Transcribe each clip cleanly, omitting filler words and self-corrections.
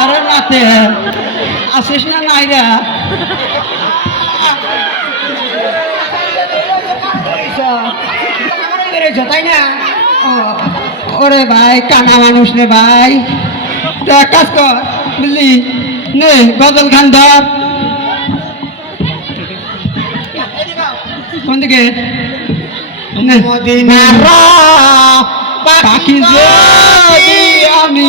আরে নাতে আসিস না নাইরা তাই না? ওরে ভাই কানা মানুষ রে ভাই, তো এক কাজ কর বুঝলি, নে গজল খান ধর। কোন দিকে? পাখি যদি আমি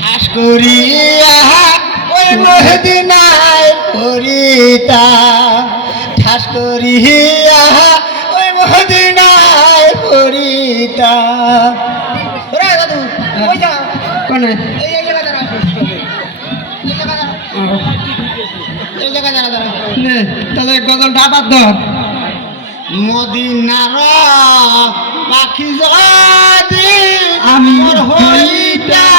ঠাস করিয়া ওই মদিনায় পরিতা, ঠাস করিয়া ওই মদিনায় পরিতা। কোন তাহলে গজলটা আবার ধর। মদিনার পাখি যদি আমি হইতাম,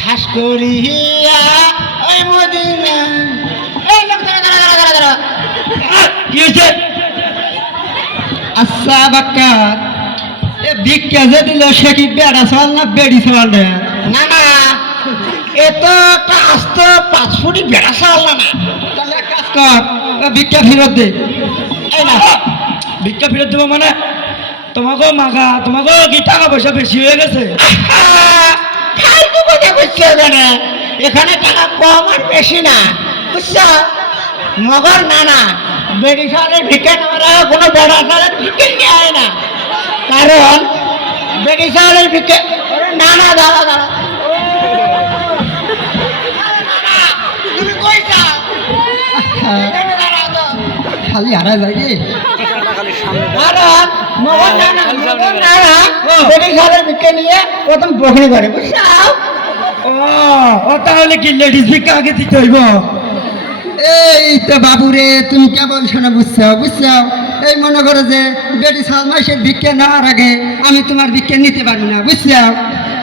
ঠাস করিয়া ওই মদিনা। কি হয়েছে? আচ্ছা বাক্কা, এ ভিক্ষা যে দিল সে কি বেড়া সওয়াল না বেড়ি সওয়াল রে? না না, এ তো একটা আস্ত 5 ফুটি বেড়া চাল না। তাহলে এক কাজ কর, ভিক্ষা ফেরত দে। এই না, ভিক্ষা ফেরত দেবো মানে তোমাকেও মাগা, তোমাকেও কি টাকা পয়সা বেশি হয়ে গেছে? ফালতু কথা বুঝছো এখানে, এখানে টাকা কম আর বেশি না, বুঝছো? মগর না না, বেড়ি সালের ভিক্ষা নেওয়ার কোনো বেড়া সালের ভিক্ষা নেয় না, কারণ বেড়ি সালের ভিক্ষা। না না, দাঁড়া দাঁড়া, তুমি কই যাও? খালি হারা যায় রে। কারণ মগর না না, মগর না না, বেড়ি সালের ভিক্ষা নিয়ে প্রথম বকনি করে, বুঝছো? ও তাহলে কি লেডিস ভিক্ষা আগে দিতে হইব? এই তো বাবু রে, তুমি কেবল শোনা বুঝছো বুঝছো? এই মনে করো যে বেটি 7 মাসের ভিক্ষা নেওয়ার আগে আমি তোমার ভিক্ষা নিতে পারি না, বুঝছো?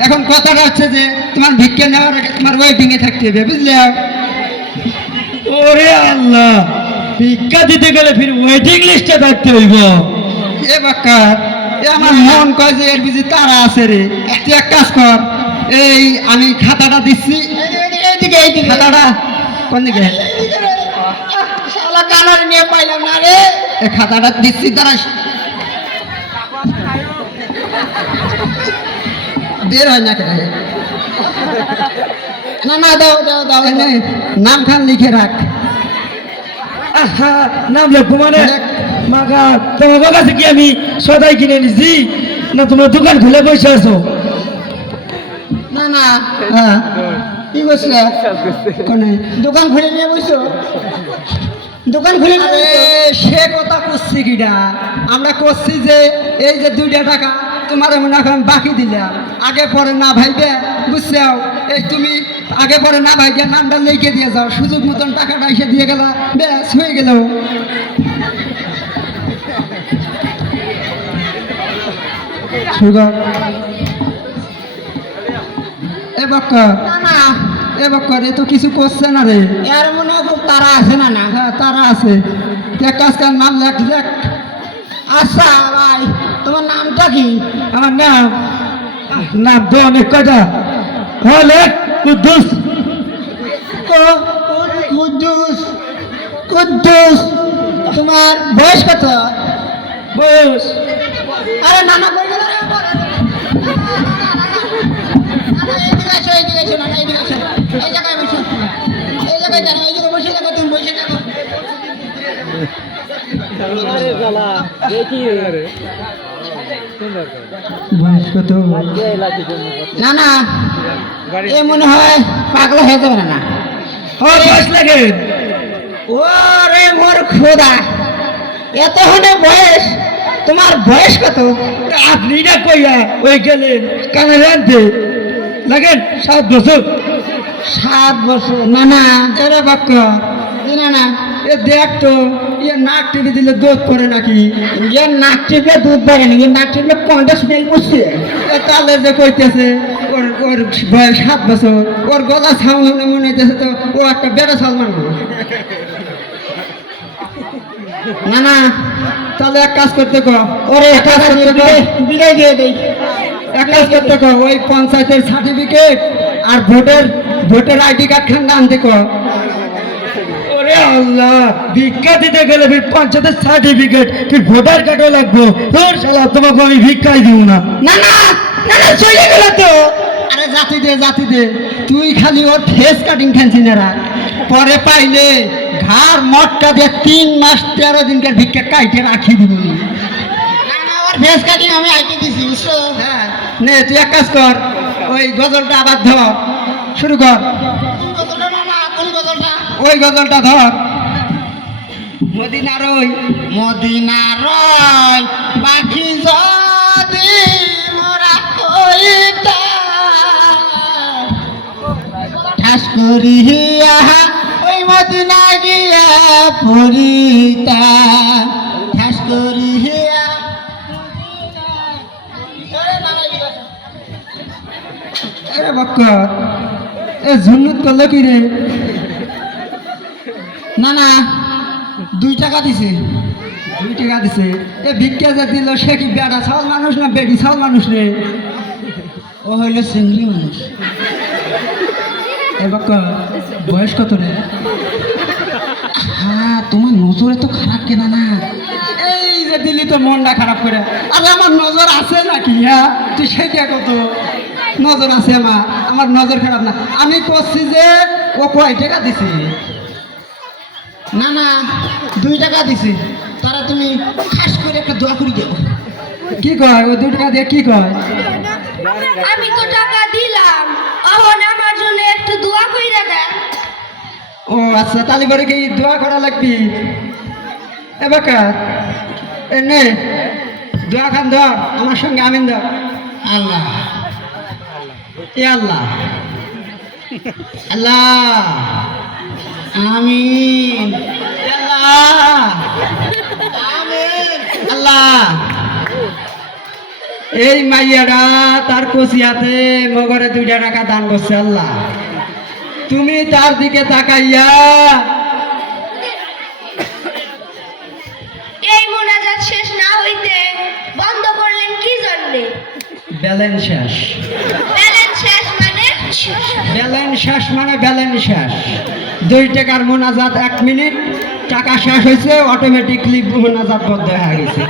এখন কথাটা হচ্ছে যে তোমার ভিক্ষা নেওয়ার আগে তোমার ওয়েটিং এ থাকতে হবে, বুঝলে? ওরে আল্লাহ, ভিক্ষা দিতে গেলে ফির ওয়েটিং লিস্টে থাকতে হইব? এ বাক্কা, এ আমার মন কয় যে এর বিজি তারা আছে রে। তুই এক কাজ কর, এই আমি খাতাটা দিচ্ছি, এইদিকে এইদিকে, খাতাটা কোন দিকে? শালা কানার নিয়ে পাইলাম না রে। এই খাতাটা দিচ্ছি, তারা বের হয় না কেন? না না, দাও দাও দাও, নাম খান লিখে রাখ। নাম লিখবো মানে মাগা, তোমার কাছে কি আমি সদাই কিনে নিছি না তোমার দোকান খুলে বসে আছো? না না, হ্যাঁ, কি করছিলে? কোনে দোকান খুলে নিয়ে বসছো? দোকান খুলে নিয়ে আরে সে কথা করছি কিনা? আমরা করছি যে এই যে 2 টাকা তোমার মনে এখন বাকি দিলাম, আগে পরে না ভাইবে, বুঝছো? এই তুমি আগে পরে না ভাইবে নামটা লিখে দিয়ে যাও, সুযোগ মতন টাকাটা এসে দিয়ে গেলা, ব্যাস হয়ে গেল। সুগার এ বাক্কা, না না, এ বাক্কা রে তো কিছু করছে না রে। এর মনে হয় খুব তারা আছে না না? হ্যাঁ তারা আছে, এক কাজ কর, নাম লেখ লেখ। আচ্ছা ভাই, তোমার নামটা কি? আমার নাম, নাম তো অনেক কয়টা, হ্যাঁ লেখ কুদ্দুস। কুদ্দুস। কুদ্দুস, তোমার বয়স কত? বয়স আরে না না, কই গেল রে? এইদিকে আসো, এইদিকে আসো, না এইদিকে আসো, এই জায়গায় বসো, এই জায়গায় দাঁড়াও, এই জায়গায় বসে থাকো, তুমি বসে থাকো। বয়স কত? না না, এ মনে হয় পাগলা হয়ে যাবে না না। বয়স লাগে? ওরে মোর খোদা, এত হলে বয়স, তোমার বয়স কত? আপনি না কইয়া ওই গেলেন কানে রানতে লাগেন 7 বছর। 7 বছর? না না, এরে বাক্কা, না না, এ দেখ তো, ইয়ে নাক টিপে দিলে দুধ করে নাকি? যে নাক টিপলে দুধ বেড়ে নাকি? নাক টিপলে 50 মিনিট বসছে। এ তাহলে যে কইতেছে ওর ওর বয়স 7 বছর, ওর গলা সাউন্ড মনে হইতেছে তো ও একটা বেটা সালমান। না না, তাহলে এক কাজ করতে কো, ওরে এক কাজ করতে কো, বিদায় দিয়ে দেই। এক কাজ করতে কো, ওই পঞ্চায়েতের সার্টিফিকেট আর ভোটের আইডি কার্ড খান আনতে কো। ওরে আল্লাহ, ভিক্ষা দিতে গেলে পঞ্চায়েতের সার্টিফিকেট কি ভোটার কার্ডও লাগবে? তোর শালা তোমাকে আমি ভিক্ষাই দিব না। না না না না, চলে গেল তো। আরে জাতি দে, তুই খালি ওর ফেস কাটিং খানছি না, পরে পাইলে ঘাড় মটকা দিয়ে 3 মাস 13 দিনকার ভিক্ষা কাইটে রাখি দিব। না না, ওর ফেস কাটিং আমি আইতে দিছি, বুঝছো? হ্যাঁ নে, তুই এক কাজ কর, ওই গজলটা আবার ধর, শুরু কর। কোন গজলটা মামা, কোন গজলটা? ওই গজলটা ধর। মদিনার ওই মদিনার পাখি যদি মোরা কইতা ঠাস করিয়া ওই মদিনা গিয়া পড়িতা ঠাস করিয়া। এ বক্কর, এ ঝুন্নুত করলো কি রে? না না, 2 টাকা দিছে। 2 টাকা দিছে? এ ভিক্ষা যে দিল সে কি বেড়া ছাল মানুষ না বেডি ছাল মানুষ রে? ও হইল সিংড়ি মানুষ। এ বক্কর, বয়স কত রে? হ্যাঁ, তোমার নজর এত খারাপ কেনা না? এই যে দিলি তো মনটা খারাপ করে। আরে আমার নজর আছে নাকি? হ্যাঁ, তুই সেটা কত নজর আছে আমার নজর খারাপ না। আমি করছি যে ও কয় টাকা দিছে? না না, 2 টাকা দিছে। তারা তুমি খাস করে একটা দোয়া করে দেবো। কি কয় ও? 2 টাকা দিয়ে কি কয়? আমি তো টাকা দিলাম, এখন আমার জন্য একটু দোয়া কইরা দেন। ও আচ্ছা, তাহলে পরে কি দোয়া করা লাগবি? এ বাকা, এ নে দোয়া খান ধর, আমার সঙ্গে আমিন ধর। আল্লাহ এ আল্লাহ, আল্লাহ আমিন এ আল্লাহ, আমিন। আল্লাহ। এই মাইয়াটা তার কচিয়াতে মগরে 2 টাকা দান করছে। আল্লাহ, তুমি তার দিকে তাকাইয়া এই মোনাজাত শেষ না হইতে বন্ধ করলেন কি জন্য? ব্যালেন্স শেষ। ব্যালেন্স শেষ মানে? ব্যালেন্স শেষ মানে ব্যালেন্স শেষ। 2 টাকার মোনাজাত 1 মিনিট, টাকা শেষ হয়েছে, অটোমেটিকলি মোনাজাত বন্ধ হয়ে গেছে।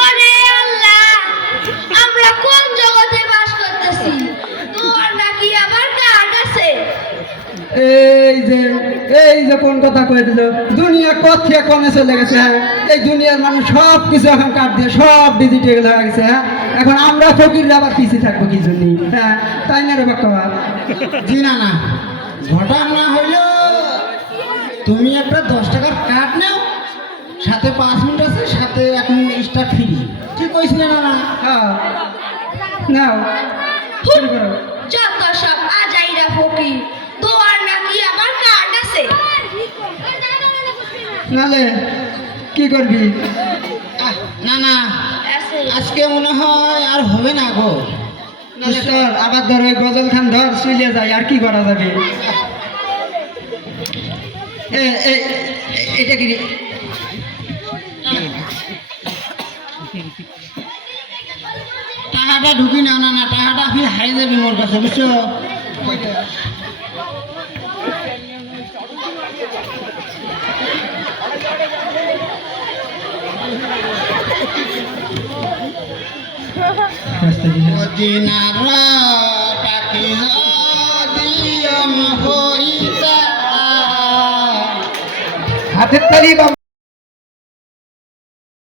ওরে আল্লাহ, আমরা কোন জগতে বাস করতেছি? তোমার নাকি আবার কার্ড আছে? এই যে কোন কথা কয়ে দিল, দুনিয়া কোথায় কমে চলে গেছে। হ্যাঁ, এই দুনিয়ার মানুষ সব কিছু এখন কাট দিয়ে সব ডিজিটাল হয়ে গেছে। হ্যাঁ, এখন আমরা ফকিররা আবার পিছিয়ে থাকবো কি জন্য? হ্যাঁ, তাই না রে বাক্কা? জি না না, ঘটনা হইল তুমি একটা 10 টাকার কার্ড নাও, সাথে 5 মিনিট আছে, সাথে 1 মিনিট এক্সট্রা ফ্রি। ঠিক কইছিলে না? না হ্যাঁ, নাও শুরু করো। যত সব আজাইরা ফকির, তোমার নাকি আবার কার্ড আছে? নালে কি করবি? না না, আছে। আজকে মনে হয় আর হবে না গো। নালে তোর আবার ধর ওই গজল খান ধর, চলে যায়, আর কি করা যাবে? এটা কি রে? টাকাটা ঢুকি না। না না, টাকাটা ফির হারিয়ে যাবে মোর কাছে, বুঝছো? মদিনার পাখি যদি আমি হইতা। হাতের তালি